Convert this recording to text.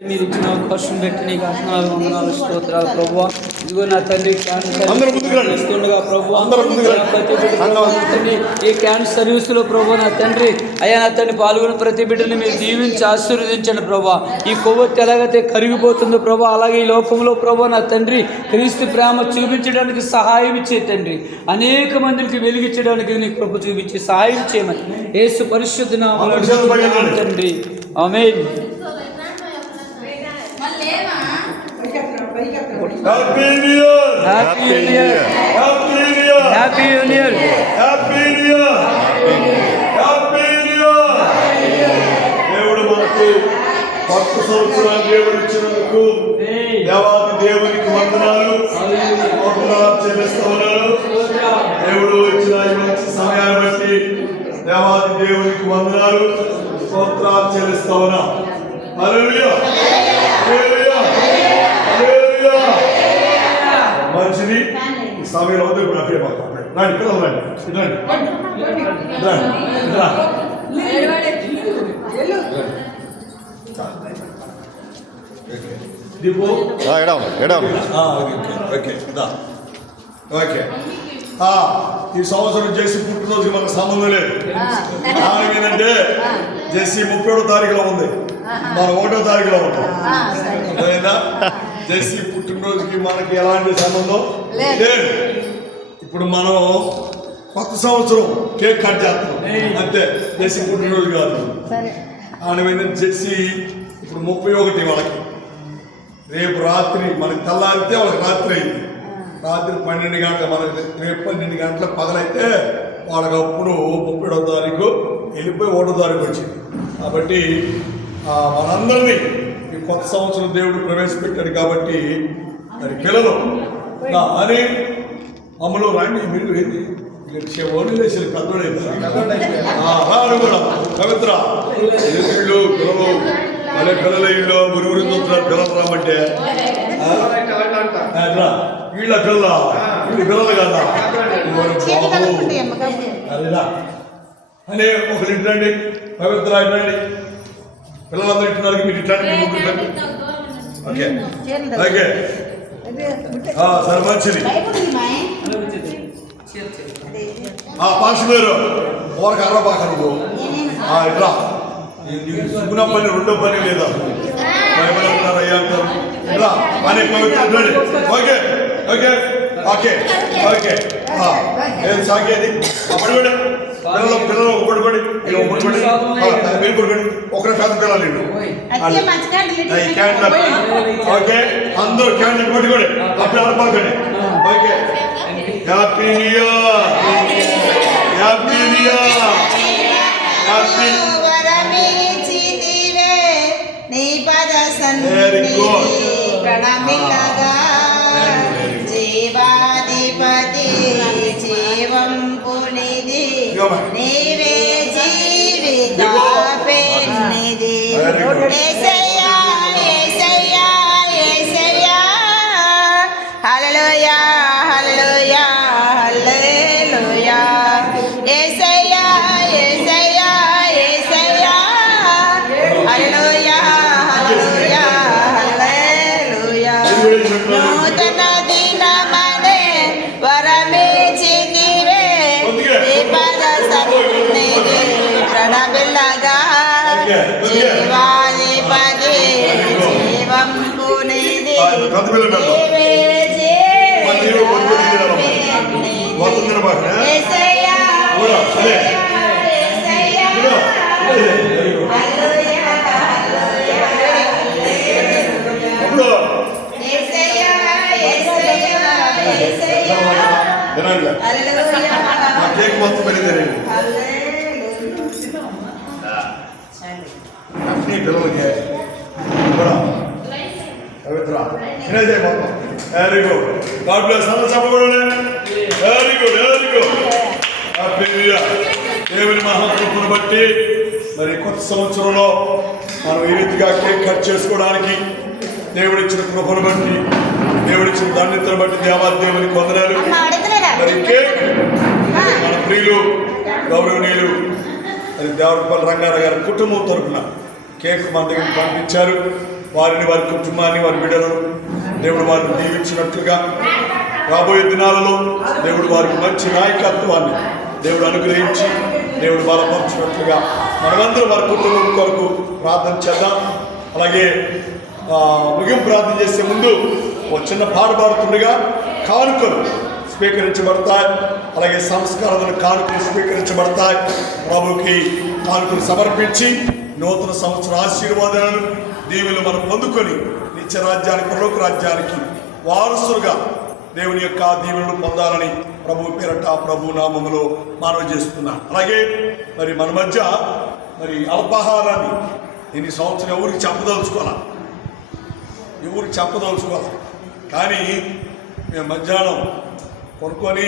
మీరు ఇచ్చిన అవకాశం పెట్టి నీకు అసనాలు వందనాలు స్తోత్రాలు ప్రభు. ఇదిగో నా తండ్రి క్యాన్సర్ అందరూ ముందుకు రండి. చేస్తుండగా ప్రభు. తండ్రి ఈ క్యాన్సర్ సర్వీస్లో ప్రభు నా తండ్రి. అయ్యా నా తండ్రి పాల్గొన్న ప్రతి బిడ్డని మీరు దీవించి ఆశీర్వదించండి ప్రభా. ఈ కొవ్వొత్తి ఎలాగైతే కరిగిపోతుందో ప్రభా అలాగే ఈ లోకంలో ప్రభా నా తండ్రి క్రీస్తు ప్రేమ చూపించడానికి సహాయం ఇచ్చే తండ్రి. అనేక మందికి వెలిగించడానికి నీ కృప చూపించి సహాయం చేయమని. యేసు పరిశుద్ధ నామములో అందరూ ఆమేన్ happy new year happy new year happy new year happy new year happy new year happy new year దేవుడు మనకు కొత్త సంవత్సరాలు దేవుడు ఇచ్చినందుకు దేవాది దేవునికి వందనాలు. వందనాలు చెల్లిస్తూ ఉన్నాను. దేవుడు ఇచ్చిన ఈ మంచి సమయాన్ని బట్టి దేవాది దేవునికి వందనాలు. స్తోత్రాలు చెల్లిస్తూ ఉన్నా. హల్లెలూయా మంచిది. ఈ సమయంలో వద్దు ఇప్పుడు మాకు రండి పిల్లలు రండి. రండి. దీపు. ఓకే ఓకే దా. ఓకే. ఆ, ఈ సంవత్సరం జెస్సీ పుట్టినరోజుకి మనకు సంబంధం లేదు. ఏంటంటే జెస్సీ ముప్పై ఏడో తారీఖులో ఉంది. మనం ఒకటో తారీఖులో ఉంటాం జెస్సీ పుట్టినరోజుకి మనకి ఎలాంటి సంబంధం లేదు. లేదు. ఇప్పుడు మనం కొత్త సంవత్సరం కేక్ కట్ చేస్తున్నాం. అంతే. జెస్సీ పుట్టినరోజు కాదు. సరే. ఆమె జెస్సీ ఇప్పుడు ముప్పై ఒకటి వాళ్ళకి. రేపు రాత్రి మనకి తెల్లారితే వాళ్ళకి రాత్రి అయింది. రాత్రి పన్నెండు గంటల మనకి రేపు పన్నెండు గంటల పగలైతే వాళ్ళకి అప్పుడు ముప్పై తారీఖు వెళ్ళిపోయి ఒకటో తారీఖు వచ్చింది. కాబట్టి ఆ, మనందరినీ కొత్త సంవత్సరం దేవుడు ప్రవేశపెట్టాడు కాబట్టి మరి పిల్లలు నా అని అమ్మలో రాండి మీరు ఏంది ఓన్లీ వేసారు పెద్దోడైంది రాడు కూడా పవిత్ర. వీళ్ళు పిల్లలు అదే పిల్లల ఇల్లు మురుగురు చూస్తున్నారు పిల్లలు రామంటే ఆ? ఆ, వీళ్ళ పిల్ల వీళ్ళు పిల్లలు కదా? ఓరి బాబు. అదేనా? అనే ఒకరు ఇంటండి పవిత్ర ఇంటండి పిల్లలందరూ ఇంటున్నారు మీరు ఇట్లాంటి. Okay okay. సరే మంచిది పాక్షి మీరు ఓరకు అరబాక నువ్వు ఆ, ఇట్లా. సుగుణ పని రెండో పని లేదా? అయ్యా అంటారు. ఇట్లా. ఓకే. ఓకే. ఓకే. ఓకే. ఏది సాగేది పడుకోండి. పిల్లలు పిల్లలు ఇలా ఒక పడుకోండి ఆ, మీరు పడుకోండి ఒకరే పెద్ద పిల్లలు క్యాండిల్ ఓకే అందరూ క్యాండిల్ పట్టుకోండి అప్పుడు అరపాకండి okay happy new happy new happy వరమిచ్చితివే నీ పద தேசே పునిది పెద్ద పిల్లలు పెడతాం నీవే మన దేవుడు కొనుక్కొని తినడం. జీవపెన్నిధి. మొత్తం తినబాక యేసయ్యా, కూడా, అదే. యేసయ్యా, హల్లెలూయా, అప్పుడు యేసయ్యా, యేసయ్యా, యేసయ్యా, తినండి హల్లెలూయా, ఆ కేక్ మొత్తం బయలుదేరండి హల్లెలూయా. అన్ని పిల్లలకి వెరీ గుడ్ గాడ్ బ్లెస్ అందరూ చెప్పకూడదు వెరీ గుడ్ వెరీ గుడ్ దేవుని మహాకృపను బట్టి మరి కొత్త సంవత్సరంలో మనం ఈ రీతిగా కేక్ కట్ చేసుకోవడానికి దేవుడిచ్చిన కృపను బట్టి దేవుడిచ్చిన ధన్యతను బట్టి దేవాది దేవునికి వందనాలు. అమ్మ, అడుగుతలేదా? మరి కేక్ మన ప్రియులు గౌరవనీయులు అది దేవరపల్లి రంగారావు గారి కుటుంబం తరఫున కేక్ మన దగ్గరికి పంపించారు. వారిని వారి కుటుంబాన్ని వారి బిడ్డలను దేవుడు వారిని దీవించినట్లుగా రాబోయే దినాలలో దేవుడు వారికి మంచి నాయకత్వాన్ని దేవుడు అనుగ్రహించి దేవుడు బలపరిచినట్లుగా మనమందరం వారి కుటుంబం కొరకు ప్రార్థన చేద్దాం. అలాగే ముగింపు ప్రార్థన చేసే ముందు ఒక చిన్న పాట పాడుతుండగా కానుకలు స్వీకరించబడతాయి. అలాగే సంస్కారాలను కానుకలు స్వీకరించబడతాయి. ప్రభుకి కానుకలు సమర్పించి నూతన సంవత్సర ఆశీర్వాదాలను దేవుని మనం పొందుకొని నిత్య రాజ్యానికి పరలోక రాజ్యానికి వారసులుగా దేవుని యొక్క దీవులను పొందాలని ప్రభు పేరట ప్రభు నామములో మనవి చేస్తున్నాను అలాగే మరి మన మధ్య మరి అల్పాహారాన్ని నేను ఈ సంవత్సరం ఎవరికి చెప్పదలుచుకోవాలా? ఎవరికి చెప్పదలుచుకోవాలి? కానీ మేము మధ్యాహ్నం కొనుక్కొని